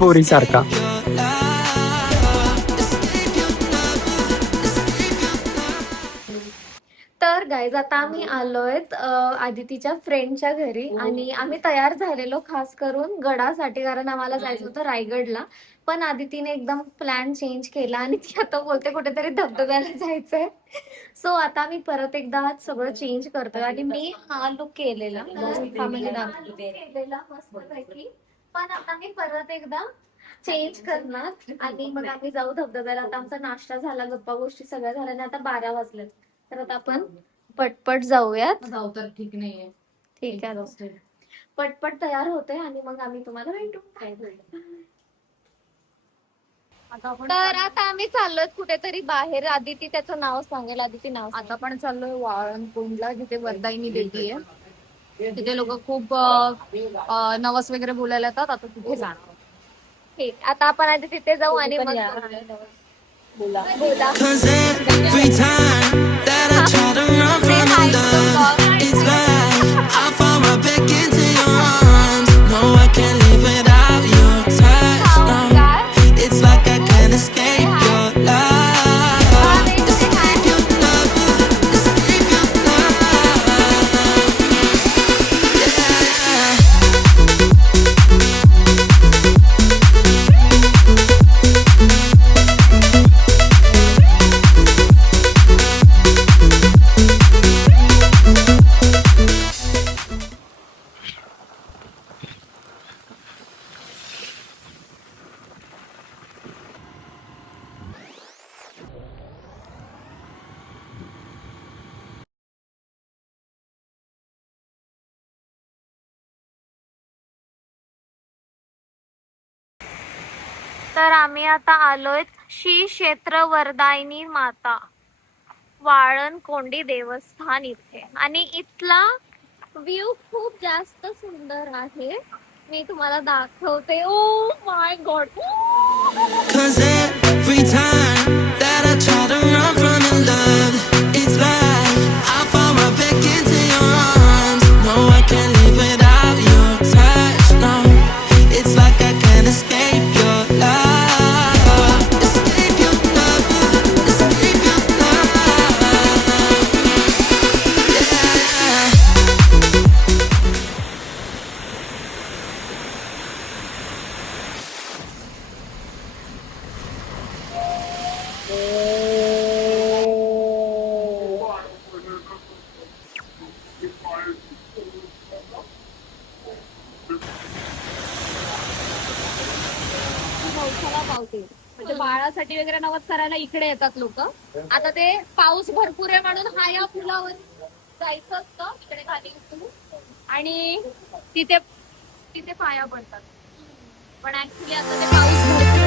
पोरी सारखा. तर गाईज आता आम्ही आलोय आदितीच्या फ्रेंडच्या घरी आणि आम्ही तयार झालेलो खास करून गडासाठी, कारण आम्हाला जायचं होतं रायगडला. पण आदितीने एकदम प्लॅन चेंज केला आणि ती आता बोलते कुठेतरी धबधब्याला जायचंय. सो आता मी परत एकदा सगळं चेंज करतोय आणि मी हा लुक केलेला मस्तपैकी. पण आता मी परत एकदा चेंज करणार आणि मग आम्ही जाऊ धबधब्याला. आता आमचा नाश्ता झाला, गप्पा गोष्टी सगळ्या झाल्या आणि आता 12 वाजलेत. तर आता आपण पटपट जाऊयात. तर ठीक नाहीये. ठीक आहे, पटपट तयार होते आणि मग आम्ही तुम्हाला भेटू. तर आता आम्ही चाललोय कुठेतरी बाहेर. आदिती त्याचं नाव सांगेल. आदिती नाव सांग. आता पण चाललोय वाळणकुंडला, जिथे वरदायिनी देवी आहे. तिथे लोक खूप नवस वगैरे बोलायला येतात. आता तिथे जाणार. ठीक, आता आपण आधी तिथे जाऊ आणि मग बोला. तर आम्ही आता आलोय श्री क्षेत्र वरदायिनी माता वाळणकोंडी देवस्थान इथे. आणि इथला व्ह्यू खूप जास्त सुंदर आहे. मी तुम्हाला दाखवते. Oh my God. म्हणजे बाळासाठी वगैरे नवस करायला इकडे येतात लोक. आता ते पाऊस भरपूर आहे म्हणून हा या पुलावर जायचं असतं, इकडे खाली उतरू आणि तिथे तिथे पाया पडतात. पण ऍक्च्युली आता ते पाऊस भरपूर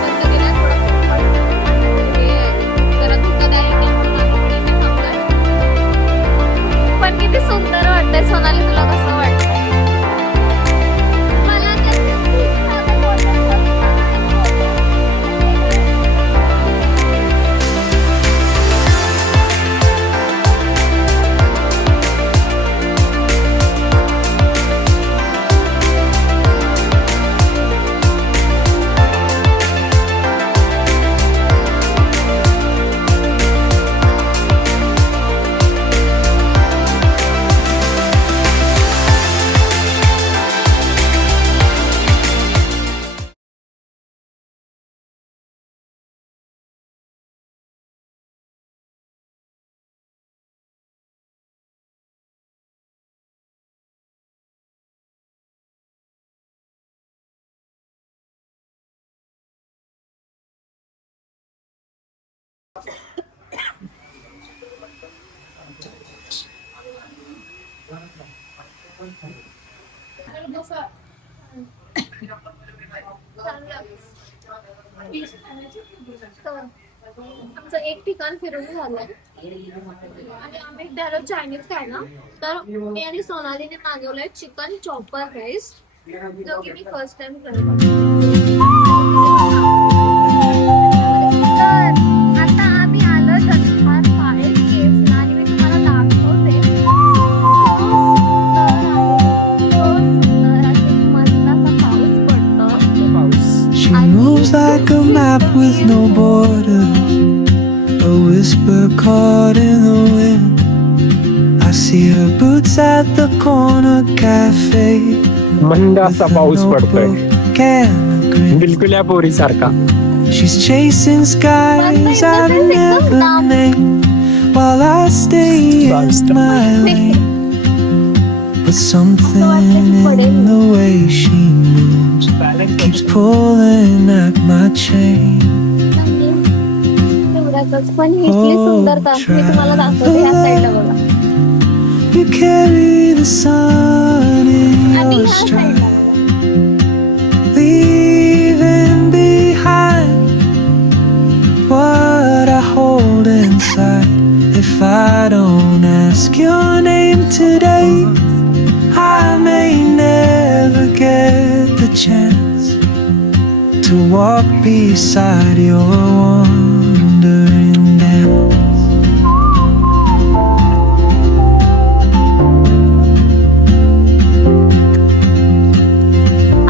बंद केलाय. जरा धोकादायक आहे म्हणून पण किती सुंदर वाटतंय. सोनाली, तुला कसं वाटतं? आमचं एक ठिकाण फिरून झालंय आणि आम्ही त्याला चायनीज खायला. तर मी आणि सोनालीने मागवलंय चिकन चॉपर राईस, जो की मी फर्स्ट टाइम ट्राय करते. like a map with no borders, a whisper caught in the wind. I see her boots at the corner cafe मंद with असा a पाऊस पडतोय, notebook and a grin. बिलकुल या पोरीसारखा. She's chasing skies I've never named while I stay in my lane. But something in the way she moves keeps pulling at my chain. तेवढ्यातच पण इथली सुंदरता मी तुम्हाला दाखवते या साईडला बघा You carry the sun in आणि your ह्या stride, साईडला leaving behind what I hold inside. If I don't ask your name today, I may never get the chance to walk beside your wandering dance.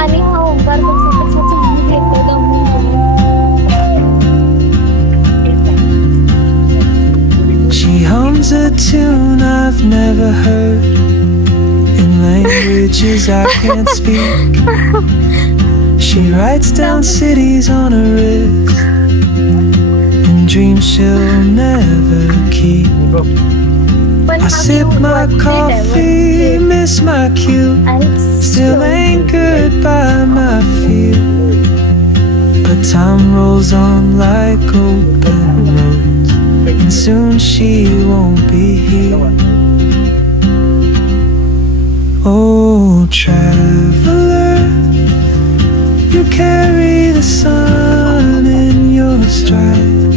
आणि हा ओंकार बघण्यापेक्षा चांगली घेतो दमून She hums a tune I've never heard in languages I can't speak. She writes down cities on her wrist and dreams she'll never keep. पण I हा sip view my worth it आहे, coffee, worth it. miss my cue, आणि still anchored by my fear. But time rolls on like open roads, and soon she won't be here. Oh, traveler, you carry the sun in your stride,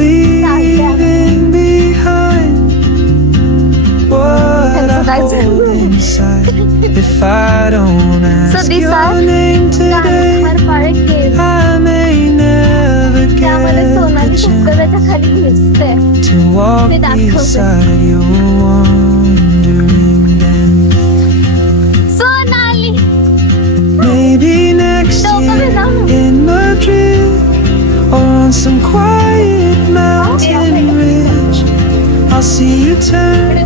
leaving behind what I hold inside. If I don't So ask these your are name today, पाळे केस I may never त्यामध्ये get the Sonali chance धबधब्याच्या खाली घिसते to walk ते दाखवते. beside your wandering dance. Sonali Maybe next डोकं year फिरव. in Madrid or on some quiet mountain ridge, I'll see you turn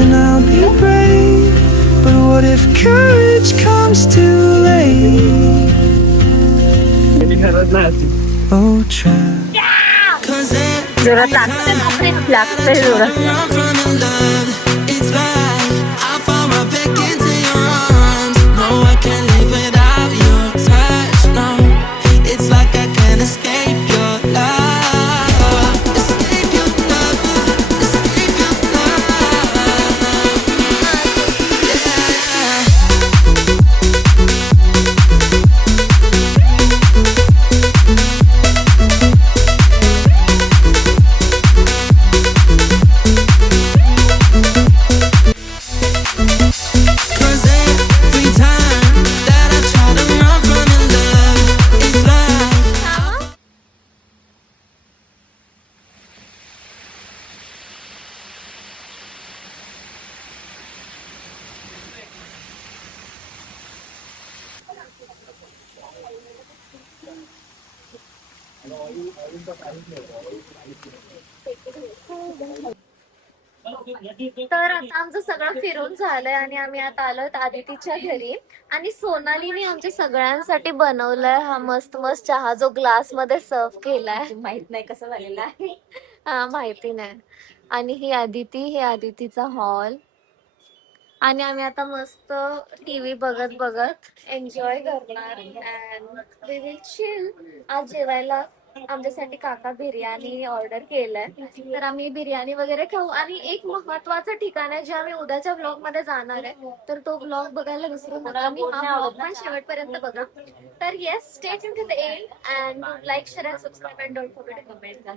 and I'll be brave. But what if courage comes too late? Oh, travel. जोरात लागतंय लागतंय जोरात तर आता आमचं सगळं फिरून झालंय आणि आम्ही आता आलोय आदितीच्या घरी आणि सोनालीने आमच्या सगळ्यांसाठी बनवलाय हा मस्त मस्त चहा जो ग्लास मध्ये सर्व केलाय. माहित नाही कसं झालेलं आहे. हा माहिती नाही. आणि ही आदिती, हे आदितीचा हॉल आणि आम्ही आता मस्त टीव्ही बघत बघत एन्जॉय करणार अँड वी विल चिल. आज जेवायला आमच्यासाठी काका बिर्याणी ऑर्डर केलंय तर आम्ही बिर्याणी वगैरे खाऊ. आणि एक महत्वाचं ठिकाण आहे जे आम्ही उद्याच्या व्लॉग मध्ये जाणार आहे तर तो व्लॉग बघायला विसरू नका. आणि हा व्लॉग पण शेवटपर्यंत बघा. तर yes, stay tuned to the end and like, share and subscribe and don't forget to comment.